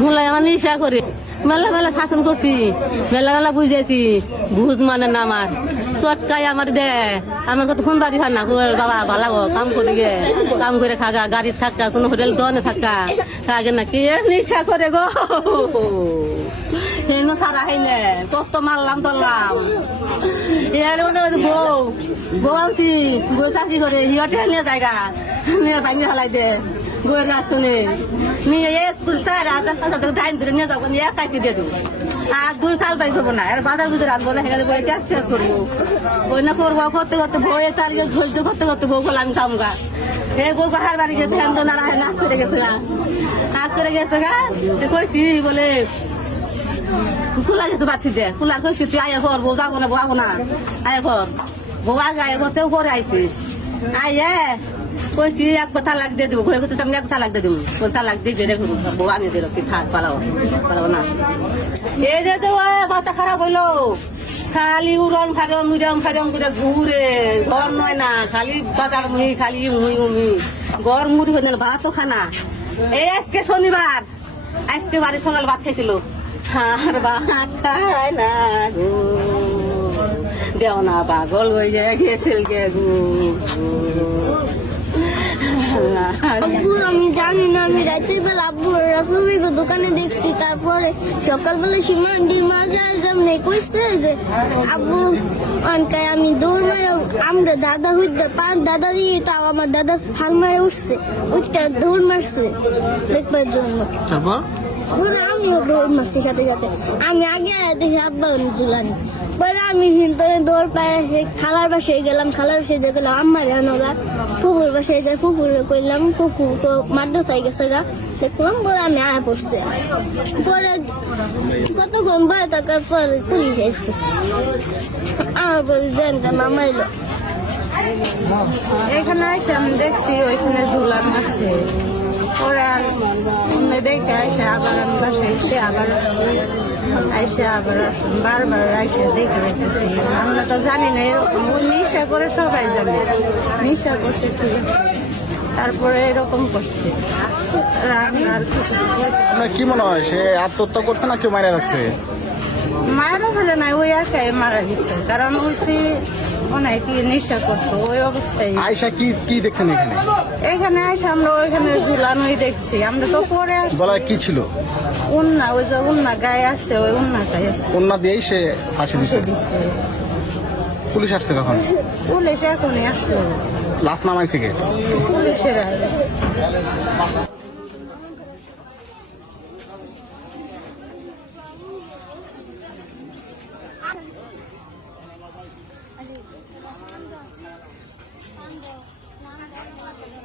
মোলাই আমার নিশা করে। মেলা মেলা শাসন করছি, মেলা মেলা বুঝেছি বুঝ মানে না আমার। চটকাই আমার দে, আমার কত ফোন বাড়ি হয় না বাবা ভালো কাম করে গে, কাম করে খাগা, গাড়ির থাকা কোনো হোটেল দোকানে থাকা খাগে না, কি নিশা করে গো? হেন সারা হেনে কত মারলাম ধরলাম এর বউ বউ আনছি, বউ চাকরি করে হিয়াটে নিয়ে জায়গা নিয়ে ভাঙি হালাই দে। নেই নিয়ে হাজার পাঁচ হাজার টাইম ধরে নিয়ে নিয়ে এক চাকরি দিয়ে দেবো আর দুই ফাল পাই করব না আর বাজার বুঝে রাখব না সেখানে বই ক্যাশ ক্যাশ করব ওই না করব করতে করতে বইয়ে তারিখে ধৈর্য করতে করতে বউ বলে আমি কামগা এই বউ হার বাড়ি গেছে হ্যান তো নারা নাচ করে গেছে গা হাত করে গেছে গা এ কইছি বলে খোলা গেছে বাচ্চি দে খোলা কইছি তুই আয় ঘর বউ যাব না বউ না আয় ঘর বউ আগে আয় ঘর তেও করে আইছি আয়ে কইছি, এক কথা লাগ দিয়ে দেবো। ঘরে করতে আমি এক কথা লাগ দিয়ে দেবো। কথা লাগ দিয়ে দিয়ে রেখে বউ আনি দিল, কি থাক, পালাও পালাও না। এই যে তো মাথা খারাপ হইল। খালি উড়ন ফারন উড়ন ফারন করে ঘুরে। ঘর নয় না, খালি বাজার মুহি খালি মুহি মুহি ঘর মুড়ি হয়ে ভাত খানা এই আজকে শনিবার। আজকে বাড়ি সকাল ভাত খাইছিল। আর ভাত খায় না দেও না পাগল হয়ে যায় গেছিল গে। আব্বু আমি জানি না আমি রাতের বেলা আব্বু রসমিকে দোকানে দেখছি তারপরে সকালবেলা সীমান্ডির মাজার সামনে কইছে যে আব্বু অনকায় আমি দৌড় মেরে আমরা দাদা হইতে পার দাদারই তাও আমার দাদা ফাল মারে উঠছে উঠটা দৌড় মারছে দেখবার জন্য। তারপর? আমিও দৌড় মারছি সাথে সাথে। আমি আগে দেখি আব্বা অনেক পরে আমি হিন্দরে দৌড় পায়ে সেই খালার বাসায় গেলাম, খালার বাসায় যে গেলাম আমার রানোলা পুকুর বাসায় যাই পুকুরে কইলাম, পুকুর তো মারতে চাই গেছে গা। দেখলাম পরে আমি আয়া পড়ছে। পরে কতক্ষণ বয়ে থাকার পর পুলিশ এসছে। আমার পরে জেনটা মামা এলো। এখানে এসে আমি দেখছি, ওইখানে ঝুলান আছে। অন্য দেখে এসে আবার আমি বাসায় এসে আবার এসে আবার বারবার আইসে দেখে রেখেছি আমরা তো জানি না, এরকম নিশা করে সবাই জানে। নিশা করছে ঠিক আছে তারপরে এরকম করছে। আপনার কি মনে হয়, সে আত্মহত্যা করছে না কেউ মারা রাখছে? মায়েরও ফেলে নাই ওই একাই মারা গেছে। কারণ ওইটি মনে হয় কি নেশা করতো ওই অবস্থায়। আয়সা কি কি দেখছেন এখানে? এখানে আসে আমরা ওইখানে ঝুলানোই দেখছি। আমরা তো পরে আসছি। গলায় কি ছিল? উন্না ওই যে উন্না গায়ে আছে ওই উন্নাটাই আছে। কন্যা দিয়েই সে ফাঁসি দিছে। পুলিশ আসছে কখন? পুলিশ এখনই আসলো। লাশ নামাইছে কে? পুলিশেরা 兰州兰州